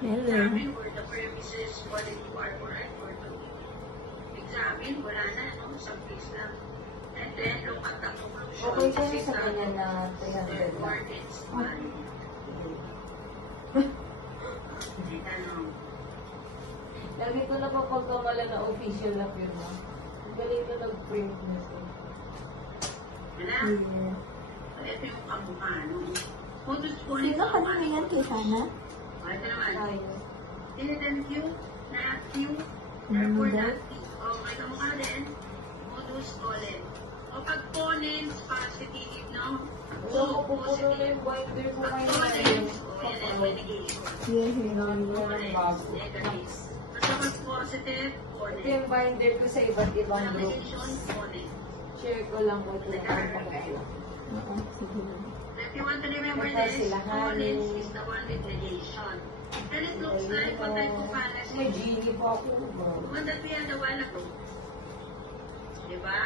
Examine were the premises for the QR correct or to examine, wala na, no? Some place lang. And then look at the conclusion. Okay kayo sa kanya na 300 lang. Coordinates one. Lagi ko na papagkamala na official na firma. Ang galing na nag-print na siya. Wala. So, ito yung kamukha, no? Photos po Sino ka naman yan kay Sana? Ito naman. Tayo. Didn't Q, na Q, therefore not T. O, may kamukha din. Modus tollens. O, pag ponens, positive, no? So, pupuno na yung binder ko Pag ngayon. ponens, o, yan ay negation. Yes, Ponens, negative. Basta pag positive, Ito ponens. yung binder ko sa iba't ibang group. Negation, ponens. Share ko lang ko ito na pagkakala. Oo, sige lang. If you want to remember Basta this, sila, ponens honey. is the one with negation. And it looks like what type of fallacy. May genie po ako, bro. One that we had a while ago. Diba?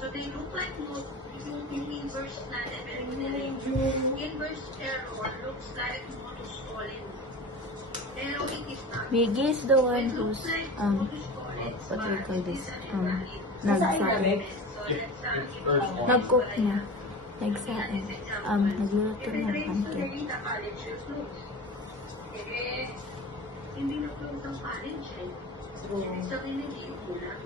So they look like yung inverse natin. Yung inverse error looks like modus tollens. Pero it is not. Miggy is the one It who's, looks like modus tollens, what do you but call it this? is an invalid. Nagsain. So let's give it Nag-cook na. Nagsain. Nagluluto If it ng rains pancake. today, the college will close. Eh, hindi na close ang college eh. Ibig sabihin, hindi yung ulam.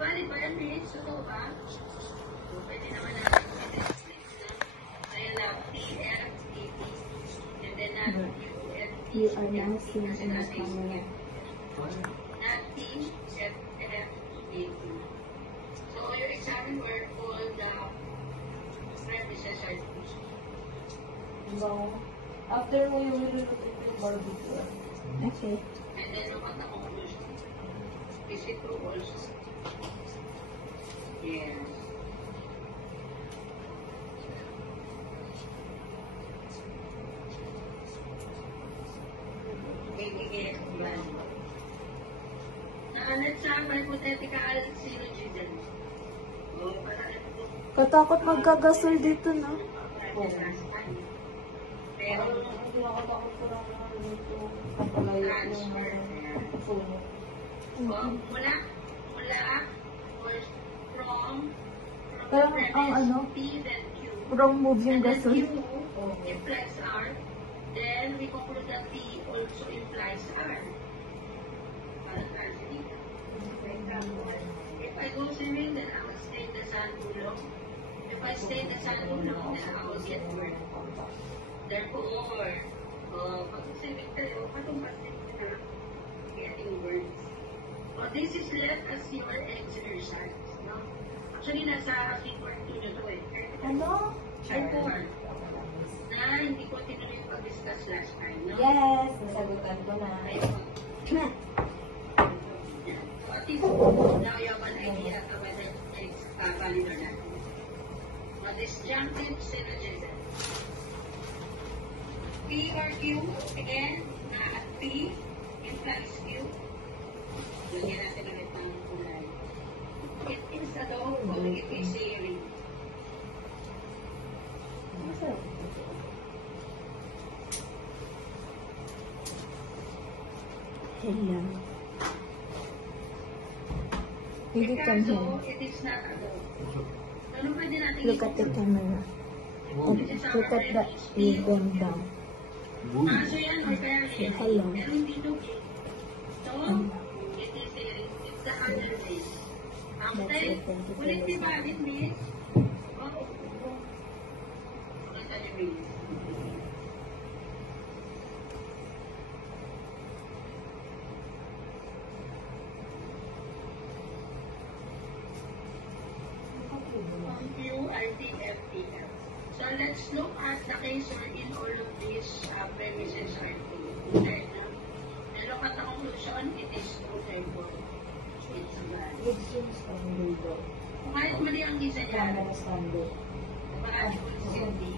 Valid ba yan, Mitch? Totoo ba? So, pwede naman natin i-next na. Ayan lang, TF, TP. And then natin UFT. You are now seen in the camera. Natin, FF, TP. So, your examine were all the premises are used. Diba? After mo yung niluluto yung barbecue. Okay. And then look at the conclusion. Is it true also? Yes. Bibigyan ko ba? Let's have hypothetical syllogism. Oh, patalit ko. Katakot magkagasol dito, no? Pero, Ang kinakatakot ko lang naman dito. Kapalayo yung sumo. mula, or from Parang ang ano, P, then Q. wrong move yung And then gasol. Q implies R. Then we conclude that P also implies R. Parang R dito. If I go swimming, then I will stay in the sand below. If I stay in the sand below, then I will get wet. Therefore, pag swimming tayo, patong-pating na getting words. This is left as your exercise. No? Actually, nasa framework 2 nyo to eh. Ano? Framework 4. Na hindi ko tinuloy yung pag-discuss last time. No? Yes! Nasagutan ko na. Ayun. So, at least, now you have an idea of whether it's valid or not. Now, disjunctive syllogism. P or Q, again, at P implies Q. Lagyan natin ulit ng kulay. It is a dog, it is a ring. Hello. Hindi come So, here. it is not a dog. Ano pwede natin Look at the camera. And look at the even down. Aso yan, or kaya rin. Hello. Pero hindi dog eh. So, it is a ring. It's the other way. After, ulit di valid, miss? Oo. Ulit tayo, miss. QRTFTF. So let's look at the case wherein all of these premises are true. And look at the conclusion, it is true, therefore it's valid. Good seems standard daw. Kung kahit mali ang isa niya, Camera standard. baka it will still be